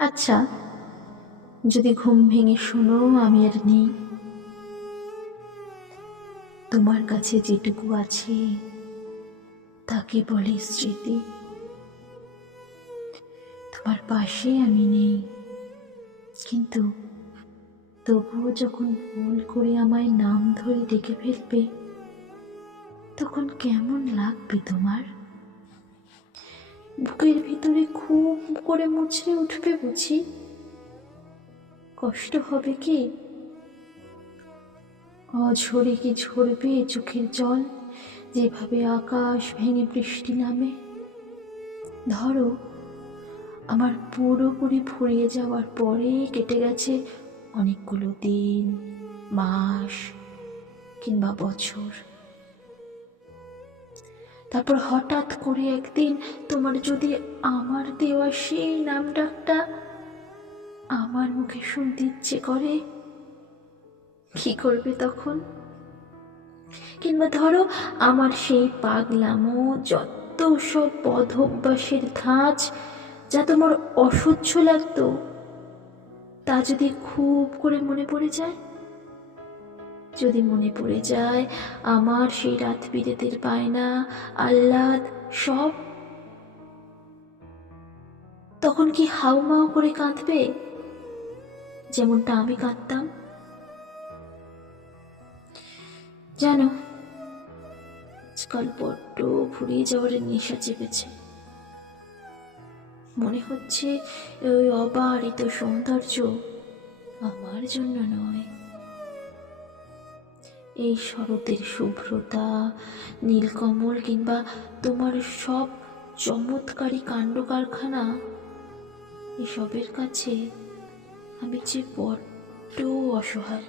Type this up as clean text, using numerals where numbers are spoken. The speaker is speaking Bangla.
আচ্ছা, যদি ঘুম ভেঙে শোনো আমি আর নেই, তোমার কাছে যেটুকু আছে তাকে বলে স্মৃতি। তোমার পাশে আমি নেই, কিন্তু তবুও যখন ভুল করে আমায় নাম ধরে ডেকে ফেলবে, তখন কেমন লাগবে তোমার? বুকের ভিতরে খুব করে মুচড়ে উঠবে বুঝি? কষ্ট হবে কি? অঝরে কি ঝরবে চোখের জল, যেভাবে আকাশ ভেঙে বৃষ্টি নামে? ধরো, আমার পুরোপুরি ফুরিয়ে যাওয়ার পরে কেটে গেছে অনেকগুলো দিন, মাস কিংবা বছর। তারপর হঠাৎ করে একদিন তোমার যদি আমার দেওয়া সেই নাম ডাকটা আমার মুখে শুনতে ইচ্ছে করে, কি করবে তখন? কিংবা ধরো, আমার সেই পাগলামো যত সব বদ অভ্যাসের ধাঁচ যা তোমার অসহ্য লাগতো, তা যদি খুব করে মনে পড়ে যায়, যদি মনে পড়ে যায় আমার সেই রাত বিরেতের বায়না, আহ্লাদ সব, তখন কি হাউমাউ করে কাঁদবে যেমনটা আমি কাঁদতাম? জানো, আজকাল বড্ড ফুরিয়ে যাওয়ার নেশা চেপেছে। মনে হচ্ছে ওই অবারিত সৌন্দর্য আমার জন্য নয়। এই শরতের শুভ্রতা, নীলকমল কিংবা তোমার সব চমৎকারী কাণ্ড কারখানা, এসবের কাছে আমি যে বড্ড অসহায়।